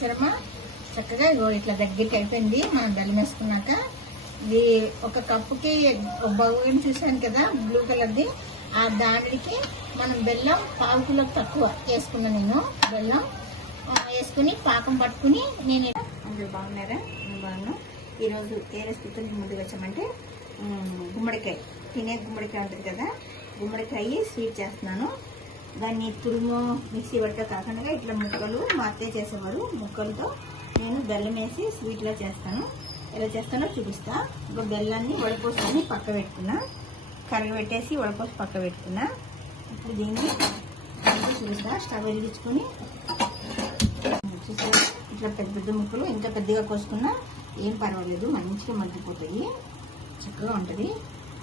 చరమా చక్కగా ఇట్లా దగ్గరికి అయిపోయింది. మనం బెల్లం వేసుకున్నాక ఇది ఒక కప్పుకి బౌల్ చూసాను కదా బ్లూ కలర్ది, ఆ దానికి మనం బెల్లం 1/2 కిలో తక్కువ వేసుకున్నా. నేను బెల్లం వేసుకుని పాకం పట్టుకుని నేను అందరూ బాగున్నారా? నేను బాగున్నా. ఈరోజు ఏ రెసిపీతో నేను ముందుకు వచ్చామంటే గుమ్మడికాయ, తినే గుమ్మడికాయ ఉంటుంది కదా, గుమ్మడికాయ స్వీట్ చేస్తున్నాను. దాన్ని తురుము మిక్సీ పట్ట కాకుండా ఇట్లా ముక్కలు మా అత్తయ్య చేసేవారు. ముక్కలతో నేను బెల్లం వేసి స్వీట్లో చేస్తాను. ఎలా చేస్తానో చూపిస్తా. ఇప్పుడు బెల్లాన్ని వడపోసుకొని పక్క పెట్టుకున్నా, కరగబెట్టేసి వడపోసి పక్క పెట్టుకున్నా. ఇప్పుడు దీన్ని చూపిస్తా. స్టవ్ వెలిగించుకొని చూసా, ఇట్లా పెద్ద పెద్ద ముక్కలు ఇంకా పెద్దగా కోసుకున్నా ఏం పర్వాలేదు, మంచిగా మగ్గిపోతాయి, చక్కగా ఉంటుంది.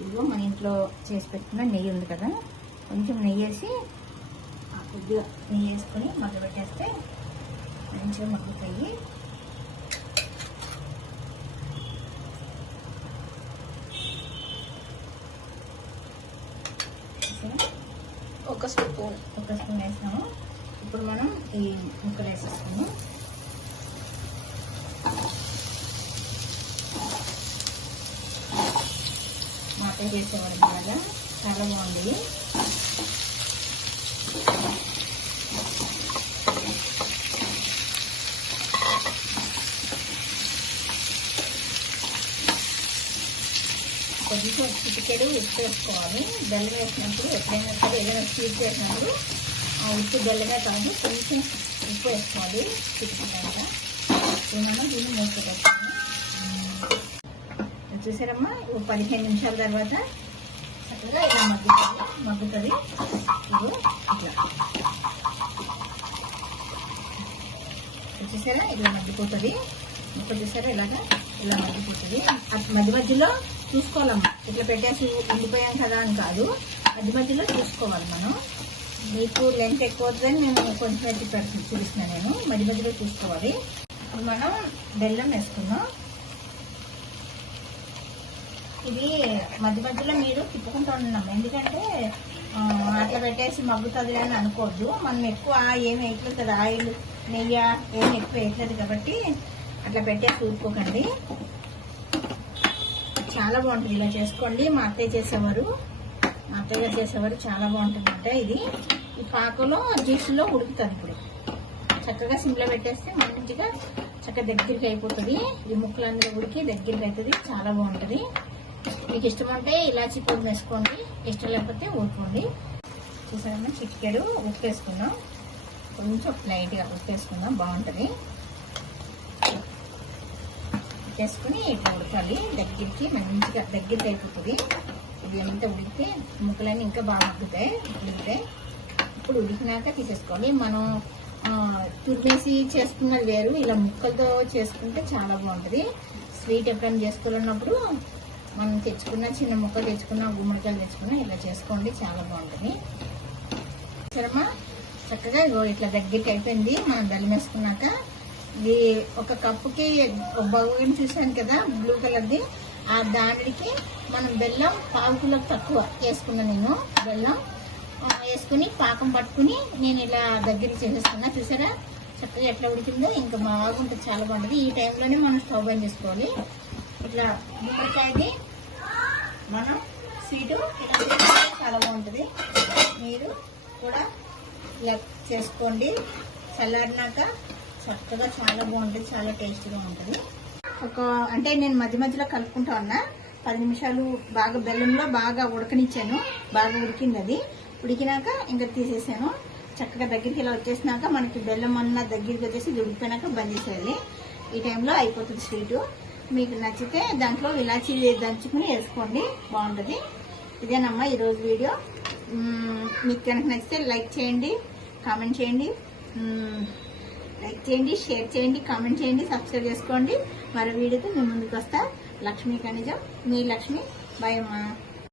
ఇదిగో మన ఇంట్లో చేసి పెట్టుకున్న నెయ్యి ఉంది కదా, కొంచెం నెయ్యి వేసి కొద్దిగా నెయ్యి వేసుకొని మగ్గ పెట్టేస్తే మంచిగా మగ్గుతాయి. ఒక స్పూన్ వేసాము. ఇప్పుడు మనం ఈ ముక్కలు వేసేస్తాము. మాట చేసేవాడు బాగా, చాలా బాగుంది. కొద్దిగా చిటికెడు ఉప్పు వేసుకోవాలి. బెల్లం వేసినప్పుడు ఎప్పుడైనా సరే ఏదైనా స్వీట్ చేసినప్పుడు ఉప్పు బెల్లమే కాదు, కొంచెం ఉప్పు వేసుకోవాలి చిటికెడంతా. ఇప్పుడు మనం దీన్ని మూత పెట్టుకోవాలి. చూసారమ్మా, 15 నిమిషాల తర్వాత చక్కగా ఇలా మగ్గుతుంది. ఇప్పుడు ఇట్లా చూసారా, ఇలా మగ్గిపోతుంది. ముక్క చూసారా ఇలా మగ్గిపోతుంది. మధ్య మధ్యలో చూసుకోవాలమ్మా, ఇట్లా పెట్టేసి ఉండిపోయాం కదా అని కాదు, మధ్య మధ్యలో చూసుకోవాలి మనం. మీకు లెంత్ ఎక్కువ అవుతుందని నేను కొంచెం ఎత్తి చూపిస్తున్నాను. నేను మధ్య మధ్యలో చూసుకోవాలి. ఇప్పుడు మనం బెల్లం వేసుకున్నాం. ఇది మధ్య మధ్యలో మీరు తిప్పుకుంటూ ఉన్నాం, ఎందుకంటే అట్లా పెట్టేసి మగ్గుతుంది అని అనుకోవద్దు. మనం ఎక్కువ ఏమి వేయట్లేదు కదా, ఆయిల్ నెయ్యి ఏమి ఎక్కువ వేయట్లేదు కాబట్టి అట్లా పెట్టేసి ఊరుకోకండి. చాలా బాగుంటుంది, ఇలా చేసుకోండి. మా అత్తయ్య చేసేవారు చాలా బాగుంటుంది అంట. ఇది ఈ పాకలో జ్యూస్లో ఉడుకుతుంది. ఇప్పుడు చక్కగా సిమ్లో పెట్టేస్తే మంచిగా చక్కగా దగ్గరికి అయిపోతుంది. ఈ ముక్కలందరూ ఉడికి దగ్గరికి అవుతుంది, చాలా బాగుంటుంది. మీకు ఇష్టం ఉంటే ఇలాచీ పొడి వేసుకోండి, ఇష్టం లేకపోతే ఊరుకోండి. చూసారన్నా, చిటికెడు ఉప్పు వేసుకున్నాం, కొంచెం లైట్గా ఉప్పు వేసుకుందాం, బాగుంటుంది. వేసుకుని ఇట్లా ఉడకాలి, దగ్గరికి మంచిగా దగ్గరికి అయిపోతుంది. ఇది అంతా ఉడికితే ముక్కలన్నీ ఇంకా బాగా ఉడికితే ఇప్పుడు ఉడికినాక తీసేసుకోండి. మనం తురిమేసి చేసుకున్నది వేరు, ఇలా ముక్కలతో చేసుకుంటే చాలా బాగుంటుంది. స్వీట్ ఎప్పుడైనా చేసుకోవాలన్నప్పుడు మనం తెచ్చుకున్న చిన్న ముక్కలు తెచ్చుకున్న గుమ్మడికాయలు తెచ్చుకున్న ఇలా చేసుకోండి, చాలా బాగుంటుంది. సరేమ్మా, చక్కగా ఇట్లా దగ్గరికి అయిపోయింది. మనం బెల్లం వేసుకున్నాక ఇది ఒక కప్పుకి బౌల్ చూసాను కదా బ్లూ కలర్ది, ఆ దానికి మనం బెల్లం 1/2 కిలో తక్కువ వేసుకున్నా. నేను బెల్లం వేసుకుని పాకం పట్టుకుని నేను ఇలా దగ్గరికి చేసేసుకున్నా. చూసారా చక్కగా ఎట్లా ఉడికిందో, ఇంకా బాగుంటుంది, చాలా బాగుంటుంది. ఈ టైంలోనే మనం స్టవ్ బంద్ చేసుకోవాలి. ఇట్లా గుమ్మడికాయది మనం స్వీటు ఇలా చాలా బాగుంటుంది. మీరు కూడా ఇలా చేసుకోండి. చల్లారినాక చక్కగా చాలా బాగుంటుంది, చాలా టేస్టీగా ఉంటుంది. అంటే నేను మధ్య మధ్యలో కలుపుకుంటా ఉన్నా. 10 నిమిషాలు బాగా బెల్లంలో బాగా ఉడకనిచ్చాను, బాగా ఉడికింది. అది ఉడికినాక ఇంకా తీసేసాను. చక్కగా దగ్గరికి ఇలా వచ్చేసినాక మనకి బెల్లం అన్న దగ్గరికి వచ్చేసి ఉడికిపోయినాక బంద్ చేసేయాలి. ఈ టైంలో అయిపోతుంది స్వీటు. మీకు నచ్చితే దాంట్లో ఇలాచీ దంచుకుని వేసుకోండి, బాగుంటుంది. ఇదేనమ్మా ఈరోజు వీడియో. మీకు కనుక నచ్చితే లైక్ చేయండి, కామెంట్ చేయండి, షేర్ చేయండి, కామెంట్ చేయండి, సబ్స్క్రైబ్ చేసుకోండి. మరో వీడియోతో మీ ముందుకు వస్తా. లక్ష్మీ ఖనిజం, మీ లక్ష్మి. బాయ్ అమ్మా.